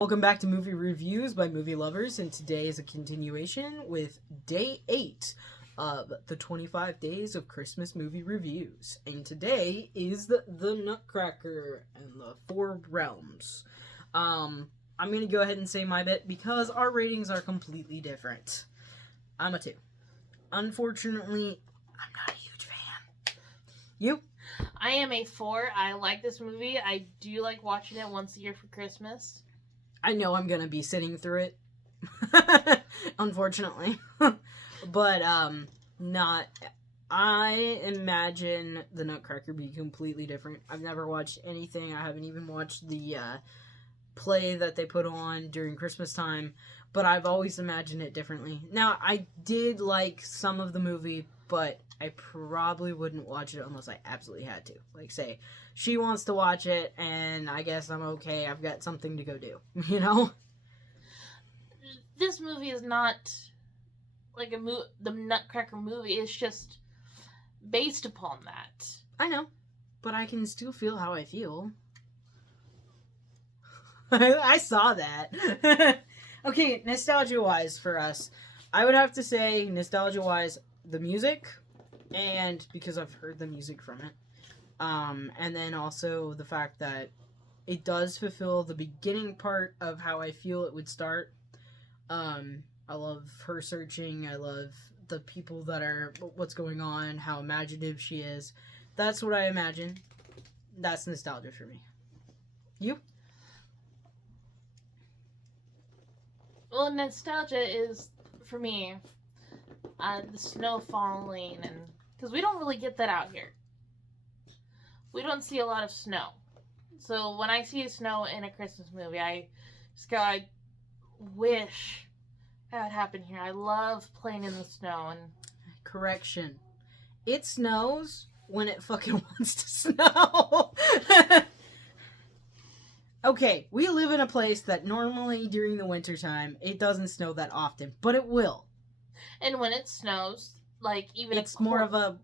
Welcome back to Movie Reviews by Movie Lovers, and today is a continuation with Day 8 of the 25 Days of Christmas Movie Reviews. And today is the Nutcracker and the Four Realms. I'm going to go ahead and say my bit because our ratings are completely different. I'm a 2. Unfortunately, I'm not a huge fan. You? I am a 4. I like this movie. I do like watching it once a year for Christmas. I know I'm gonna be sitting through it, unfortunately, but not. I imagine the Nutcracker be completely different. I've never watched anything. I haven't even watched the play that they put on during Christmas time, but I've always imagined it differently. Now, I did like some of the movie, but I probably wouldn't watch it unless I absolutely had to. Like, say, she wants to watch it, and I guess I'm okay. I've got something to go do, you know? This movie is not like the Nutcracker movie. It's just based upon that. I know, but I can still feel how I feel. I saw that. Okay, nostalgia-wise for us, I would have to say, nostalgia-wise, the music, and because I've heard the music from it, and then also the fact that it does fulfill the beginning part of how I feel it would start. I love her searching. I love the people that are, what's going on, how imaginative she is. That's what I imagine. That's nostalgia for me. You? Well, nostalgia is, for me, the snow falling, and because we don't really get that out here. We don't see a lot of snow. So when I see snow in a Christmas movie, I wish that would happen here. I love playing in the snow. And correction. It snows when it fucking wants to snow. Okay, we live in a place that normally during the wintertime, it doesn't snow that often, but it will. And when it snows, like even it's more of a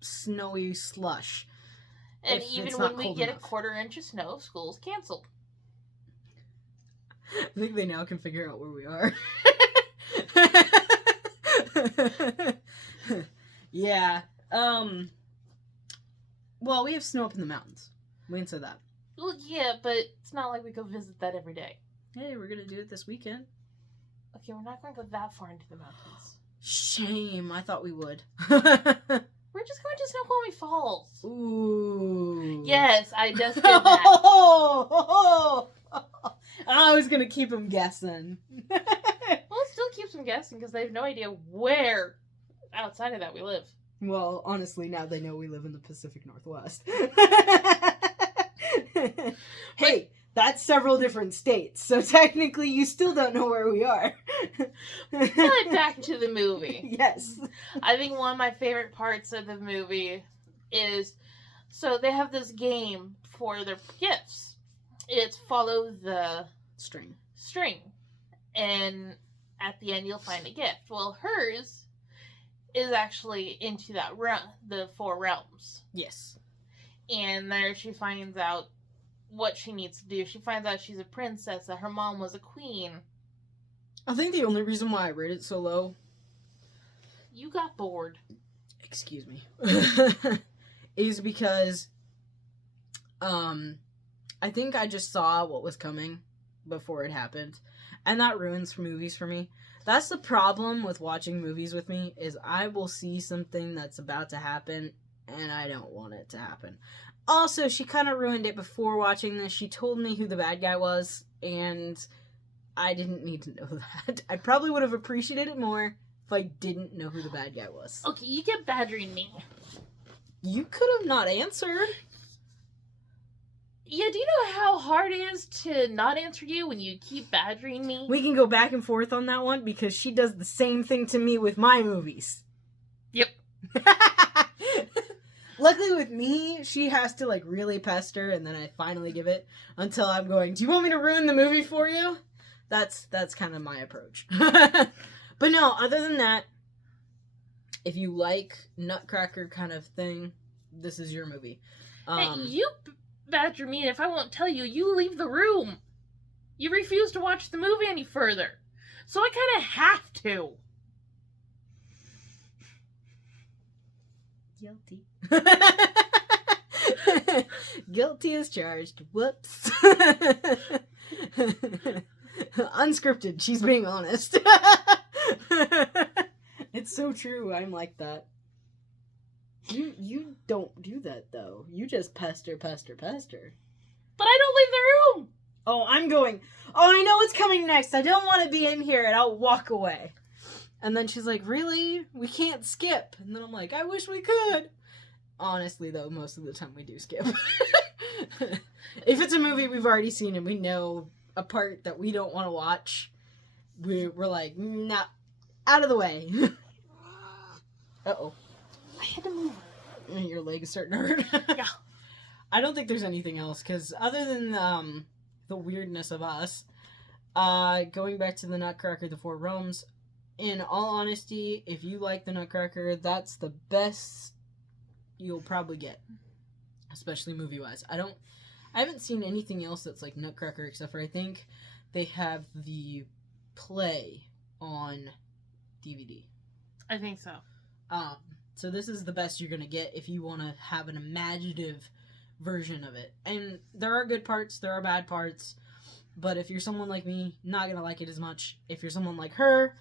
snowy slush. And even when we get a quarter-inch of snow, school's canceled. I think they now can figure out where we are. Yeah. Well, we have snow up in the mountains. We can say that. Well, yeah, but it's not like we go visit that every day. Hey, we're gonna do it this weekend. Okay, we're not gonna go that far into the mountains. Shame. I thought we would. We're just going to Snoqualmie Falls. Ooh. Yes, I just did that. I was gonna keep them guessing. Well, it still keeps them guessing because they have no idea where outside of that we live. Well, honestly, now they know we live in the Pacific Northwest. Hey, that's several different states, so technically you still don't know where we are. But back to the movie. Yes. I think one of my favorite parts of the movie is, so they have this game for their gifts. It's follow the string. And at the end you'll find a gift. Well, hers is actually into that the Four Realms. Yes. And there she finds out what she needs to do. She finds out she's a princess, that her mom was a queen. I think the only reason why I rate it so low... You got bored. Excuse me. is because... I think I just saw what was coming before it happened. And that ruins movies for me. That's the problem with watching movies with me, is I will see something that's about to happen, and I don't want it to happen. Also, she kind of ruined it before watching this. She told me who the bad guy was, and I didn't need to know that. I probably would have appreciated it more if I didn't know who the bad guy was. Okay, you kept badgering me. You could have not answered. Yeah, do you know how hard it is to not answer you when you keep badgering me? We can go back and forth on that one, because she does the same thing to me with my movies. Yep. Luckily with me, she has to like really pester, and then I finally give it until I'm going, do you want me to ruin the movie for you? That's kind of my approach. But no, other than that, if you like Nutcracker kind of thing, this is your movie. Hey, you badger me, and if I won't tell you, you leave the room. You refuse to watch the movie any further. So I kind of have to. Guilty. Guilty as charged. Whoops. Unscripted. She's being honest. It's so true. I'm like that. You don't do that, though. You just pester. But I don't leave the room. Oh, I'm going, oh, I know what's coming next. I don't want to be in here, and I'll walk away. And then she's like, really? We can't skip. And then I'm like, I wish we could. Honestly, though, most of the time we do skip. If it's a movie we've already seen and we know a part that we don't want to watch, we're like, nah, out of the way. Uh-oh. I had to move. And your leg is starting to hurt. Yeah. I don't think there's anything else, because other than the weirdness of us, going back to the Nutcracker, the Four Realms, in all honesty, if you like the Nutcracker, that's the best you'll probably get, especially movie-wise. I haven't seen anything else that's like Nutcracker, except for I think they have the play on DVD. I think so. So this is the best you're gonna get if you want to have an imaginative version of it. And there are good parts, there are bad parts, but if you're someone like me, not gonna like it as much. If you're someone like her,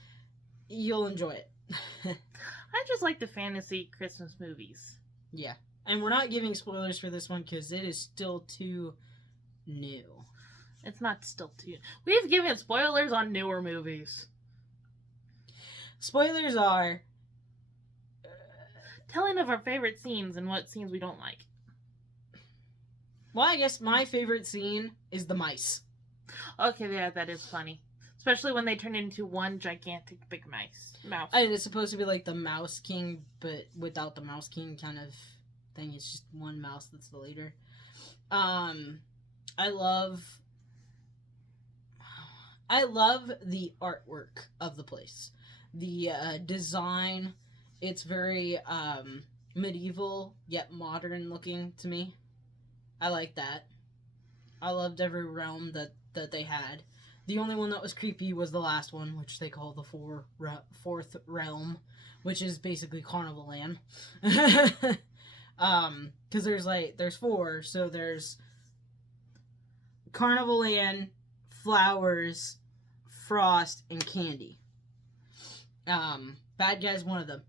you'll enjoy it. I just like the fantasy Christmas movies. Yeah. And we're not giving spoilers for this one because it is still too new. It's not still too... We've given spoilers on newer movies. Spoilers are... telling of our favorite scenes and what scenes we don't like. Well, I guess my favorite scene is the mice. Okay, yeah, that is funny. Especially when they turn into one gigantic big mouse. And it's supposed to be like the Mouse King, but without the Mouse King kind of thing. It's just one mouse that's the leader. I love the artwork of the place. The design, it's very medieval yet modern looking to me. I like that. I loved every realm that they had. The only one that was creepy was the last one, which they call the fourth realm, which is basically Carnival Land. Because there's four, so there's Carnival Land, Flowers, Frost, and Candy. Bad Guy's one of them.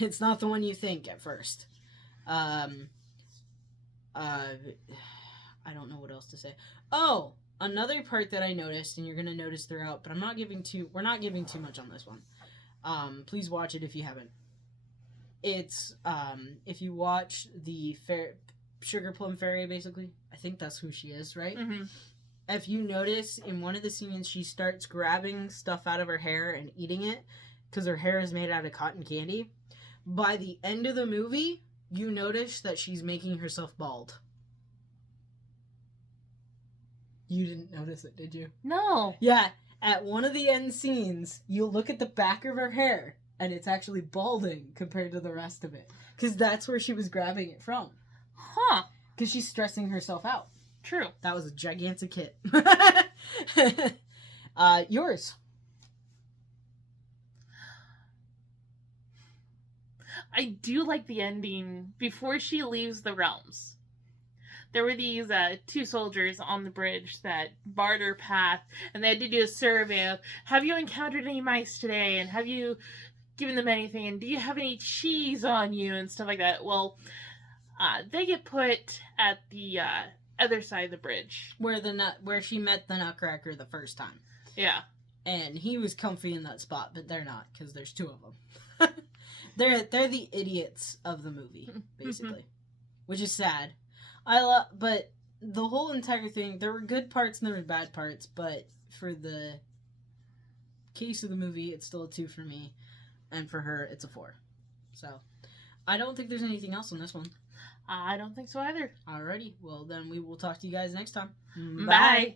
It's not the one you think at first. I don't know what else to say. Oh, another part that I noticed, and you're gonna notice throughout, but we're not giving too much on this one. Please watch it if you haven't. It's if you watch the Sugar Plum Fairy, basically, I think that's who she is, right? Mm-hmm. If you notice in one of the scenes, she starts grabbing stuff out of her hair and eating it because her hair is made out of cotton candy. By the end of the movie, you notice that she's making herself bald. You didn't notice it, did you? No. Yeah, at one of the end scenes, you look at the back of her hair, and it's actually balding compared to the rest of it. Because that's where she was grabbing it from. Huh. Because she's stressing herself out. True. That was a gigantic hit. Yours. I do like the ending before she leaves the realms. There were these two soldiers on the bridge that barred her path, and they had to do a survey of, have you encountered any mice today, and have you given them anything, and do you have any cheese on you, and stuff like that. Well, they get put at the other side of the bridge. Where she met the Nutcracker the first time. Yeah. And he was comfy in that spot, but they're not, because there's two of them. They're the idiots of the movie, basically. Which is sad. But the whole entire thing, there were good parts and there were bad parts, but for the case of the movie, it's still a 2 for me, and for her, it's a 4. So, I don't think there's anything else on this one. I don't think so either. Alrighty, well then we will talk to you guys next time. Bye.